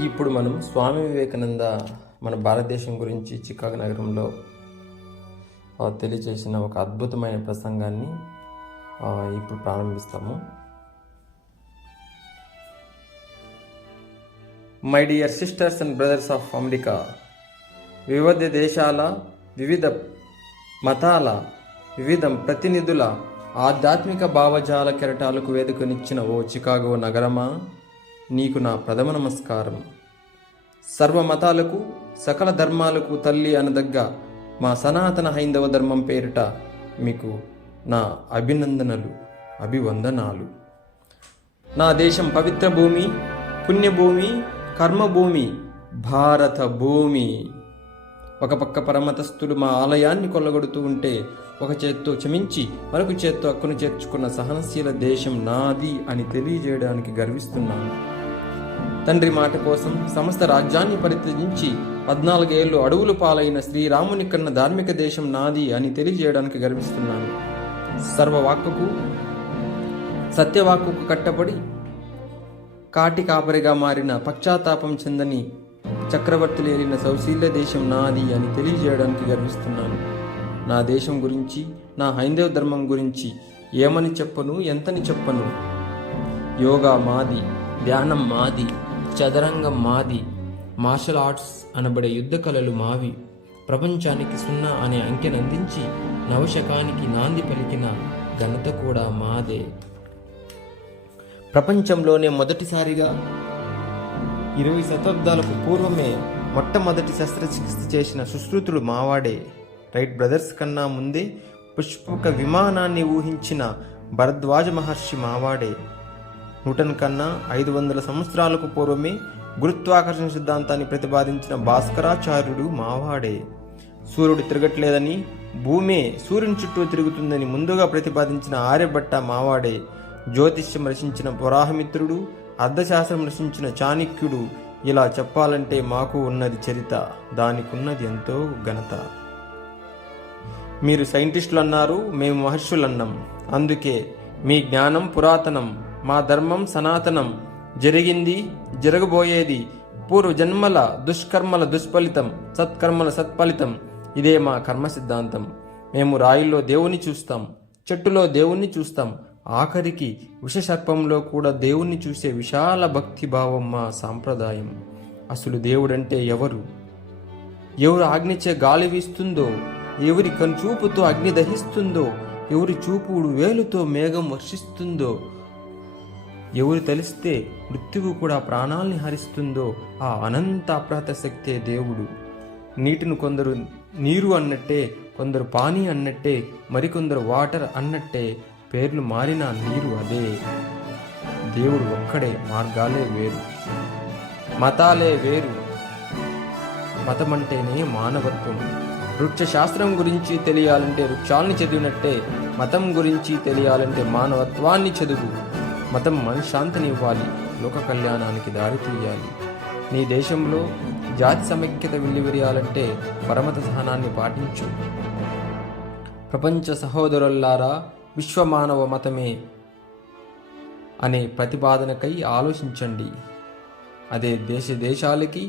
ఇప్పుడు మనం స్వామి వివేకానంద మన భారతదేశం గురించి చికాగో నగరంలో తెలియచేసిన ఒక అద్భుతమైన ప్రసంగాన్ని ఇప్పుడు ప్రారంభిస్తాము. My dear sisters and brothers of America, వివిధ దేశాల, వివిధ మతాల, వివిధ ప్రతినిధుల ఆధ్యాత్మిక భావజాల కెరటాలకు వేదికనిచ్చిన ఓ చికాగో నగరమా, నీకు నా ప్రథమ నమస్కారం. సర్వమతాలకు సకల ధర్మాలకు తల్లి అనదగ్గ మా సనాతన హైందవ ధర్మం పేరిట మీకు నా అభినందనలు, అభివందనాలు. నా దేశం పవిత్ర భూమి, పుణ్యభూమి, కర్మభూమి, భారత భూమి. ఒక పక్క పరమతస్థులు మా ఆలయాన్ని కొల్లగొడుతూ ఉంటే ఒక చేత్తో క్షమించి మరొక చేత్తో హక్కును చేర్చుకున్న సహనశీల దేశం నాది అని తెలియజేయడానికి గర్విస్తున్నాను. తండ్రి మాట కోసం సమస్త రాజ్యాన్ని పరిత్యజించి 14 ఏళ్ళు అడవులు పాలైన శ్రీరాముని కన్న ధార్మిక దేశం నాది అని తెలియజేయడానికి గర్విస్తున్నాను. సర్వవాక్కుకు సత్యవాక్కుకు కట్టబడి కాటి కాపరిగా మారిన పశ్చాత్తాపం చెందని చక్రవర్తులు ఏలిన సౌశీల్య దేశం నాది అని తెలియజేయడానికి గర్విస్తున్నాను. నా దేశం గురించి, నా హైందవ ధర్మం గురించి ఏమని చెప్పను, ఎంతని చెప్పను. యోగా మాది, ధ్యానం మాది, చదరంగం మాది, మార్షల్ ఆర్ట్స్ అనబడే యుద్ధ కళలు మావి. ప్రపంచానికి 0 అనే అంకెను అందించి నవశకానికి నాంది పలికిన ఘనత కూడా మాదే. ప్రపంచంలోనే మొదటిసారిగా 20 శతాబ్దాలకు పూర్వమే మొట్టమొదటి శస్త్రచికిత్స చేసిన సుశ్రుతుడు మావాడే. రైట్ బ్రదర్స్ కన్నా ముందే పుష్పక విమానాన్ని ఊహించిన భరద్వాజ మహర్షి మావాడే. న్యూటన్ కన్నా 500 సంవత్సరాలకు పూర్వమే గురుత్వాకర్షణ సిద్ధాంతాన్ని ప్రతిపాదించిన భాస్కరాచార్యుడు మావాడే. సూర్యుడు తిరగట్లేదని, భూమే సూర్యుని చుట్టూ తిరుగుతుందని ముందుగా ప్రతిపాదించిన ఆర్యభట్ట మావాడే. జ్యోతిష్యం రచించిన పురాహమిత్రుడు, అర్థశాస్త్రం రచించిన చాణక్యుడు. ఇలా చెప్పాలంటే మాకు ఉన్నది చరిత, దానికున్నది ఎంతో ఘనత. మీరు సైంటిస్టులు అన్నారు, మేము మహర్షులు అన్నాం. అందుకే మీ జ్ఞానం పురాతనం, మా ధర్మం సనాతనం. జరిగింది, జరగబోయేది పూర్వజన్మల దుష్కర్మల దుష్ఫలితం, సత్కర్మల సత్ఫలితం. ఇదే మా కర్మ సిద్ధాంతం. మేము రాయిల్లో దేవుణ్ణి చూస్తాం, చెట్టులో దేవుణ్ణి చూస్తాం, ఆఖరికి విషసర్పంలో కూడా దేవుణ్ణి చూసే విశాల భక్తిభావం మా సాంప్రదాయం. అసలు దేవుడంటే ఎవరు? ఎవరు ఆజ్ఞచే గాలి వీస్తుందో, ఎవరి కనుచూపుతో అగ్ని దహిస్తుందో, ఎవరి చూపుడు వేలుతో మేఘం వర్షిస్తుందో, ఎవరు తలిస్తే మృత్యువు కూడా ప్రాణాల్ని హరిస్తుందో ఆ అనంత అప్రహత శక్తే దేవుడు. నీటిని కొందరు నీరు అన్నట్టే, కొందరు పానీ అన్నట్టే, మరికొందరు వాటర్ అన్నట్టే. పేర్లు మారిన నీరు అదే. దేవుడు ఒక్కడే, మార్గాలే వేరు, మతాలే వేరు. మతమంటేనే మానవత్వం. వృక్షశాస్త్రం గురించి తెలియాలంటే వృక్షాల్ని చదివినట్టే, మతం గురించి తెలియాలంటే మానవత్వాన్ని చదువు. మతం మనశ్శాంతినివ్వాలి, లోక కళ్యాణానికి దారి తీయాలి. నీ దేశంలో జాతి సమైక్యత వెల్లివిరియాలంటే పరమత సహనాన్ని పాటించు. ప్రపంచ సహోదరులారా, విశ్వమానవ మతమే అనే ప్రతిపాదనకై ఆలోచించండి. అదే దేశాలకి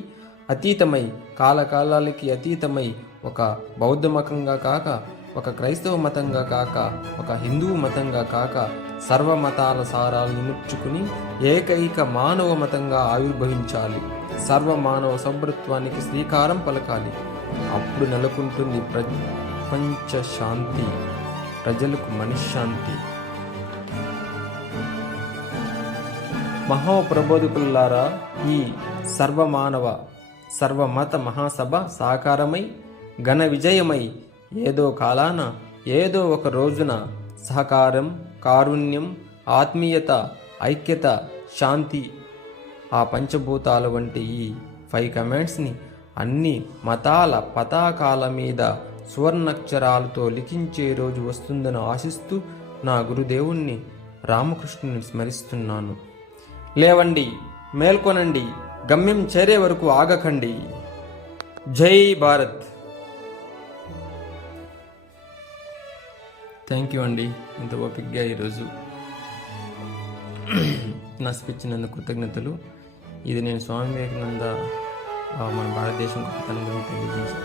అతీతమై, కాలకాలాలకి అతీతమై, ఒక బౌద్ధ మతంగా కాక, ఒక క్రైస్తవ మతంగా కాక, ఒక హిందువు మతంగా కాక, సర్వమతాల సారాలు నిముర్చుకుని ఏకైక మానవ మతంగా ఆవిర్భవించాలి. సర్వమానవ సభ్రత్వానికి శ్రీకారం పలకాలి. అప్పుడు నెలకొంటుంది ప్రపంచ శాంతి, ప్రజలకు మనశ్శాంతి. మహాప్రబోధకులారా, ఈ సర్వమానవ సర్వమత మహాసభ సాకారమై, ఘన విజయమై, ఏదో కాలాన, ఏదో ఒక రోజున సహకారం, కారుణ్యం, ఆత్మీయత, ఐక్యత, శాంతి, ఆ పంచభూతాల వంటి ఈ 5 కమాండ్స్ని అన్ని మతాల పతాకాల మీద సువర్ణాక్షరాలతో లిఖించే రోజు వస్తుందని ఆశిస్తూ నా గురుదేవుణ్ణి రామకృష్ణుని స్మరిస్తున్నాను. లేవండి, మేల్కొనండి, గమ్యం చేరే వరకు ఆగకండి. జై భారత్. థ్యాంక్ యూ అండి, ఇంత ఓపికగా ఈరోజు నా స్పీచ్ నందు కృతజ్ఞతలు. ఇది నేను స్వామి వివేకానంద మన భారతదేశం గొప్పతనం గురించి తెలియజేస్తూ